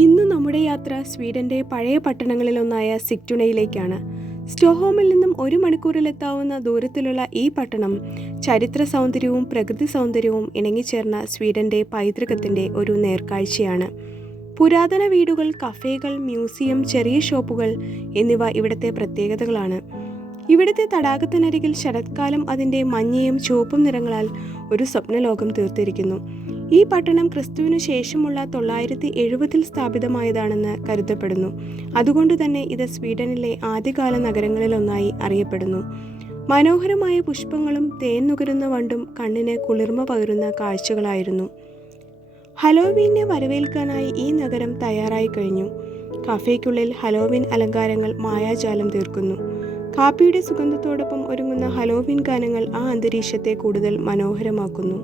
ഇന്ന് നമ്മുടെ യാത്ര സ്വീഡന്റെ പഴയ പട്ടണങ്ങളിലൊന്നായ സിഗ്റ്റുണയിലേക്കാണ്. സ്റ്റോക്ക്ഹോമിൽ നിന്നും 1 മണിക്കൂറിലെത്താവുന്ന ദൂരത്തിലുള്ള ഈ പട്ടണം ചരിത്ര സൗന്ദര്യവും പ്രകൃതി സൗന്ദര്യവും ഇണങ്ങിച്ചേർന്ന സ്വീഡന്റെ പൈതൃകത്തിന്റെ ഒരു നേർക്കാഴ്ചയാണ്. പുരാതന വീടുകൾ, കഫേകൾ, മ്യൂസിയം, ചെറിയ ഷോപ്പുകൾ എന്നിവ ഇവിടുത്തെ പ്രത്യേകതകളാണ്. ഇവിടുത്തെ തടാകത്തിനരികിൽ ശരത്കാലം അതിൻ്റെ മഞ്ഞയും ചുവപ്പും നിറങ്ങളാൽ ഒരു സ്വപ്നലോകം തീർത്തിരിക്കുന്നു. ഈ പട്ടണം ക്രിസ്തുവിനു ശേഷമുള്ള 970 സ്ഥാപിതമായതാണെന്ന് കരുതപ്പെടുന്നു. അതുകൊണ്ട് തന്നെ ഇത് സ്വീഡനിലെ ആദ്യകാല നഗരങ്ങളിലൊന്നായി അറിയപ്പെടുന്നു. മനോഹരമായ പുഷ്പങ്ങളും തേൻ നുകരുന്ന വണ്ടും കണ്ണിന് കുളിർമ പകരുന്ന കാഴ്ചകളായിരുന്നു. ഹലോവീനെ വരവേൽക്കാനായി ഈ നഗരം തയ്യാറായി കഴിഞ്ഞു. കഫേക്കുള്ളിൽ ഹലോവീൻ അലങ്കാരങ്ങൾ മായാജാലം തീർക്കുന്നു. കാപ്പിയുടെ സുഗന്ധത്തോടൊപ്പം ഒരുങ്ങുന്ന ഹലോവീൻ ഗാനങ്ങൾ ആ അന്തരീക്ഷത്തെ കൂടുതൽ മനോഹരമാക്കുന്നു.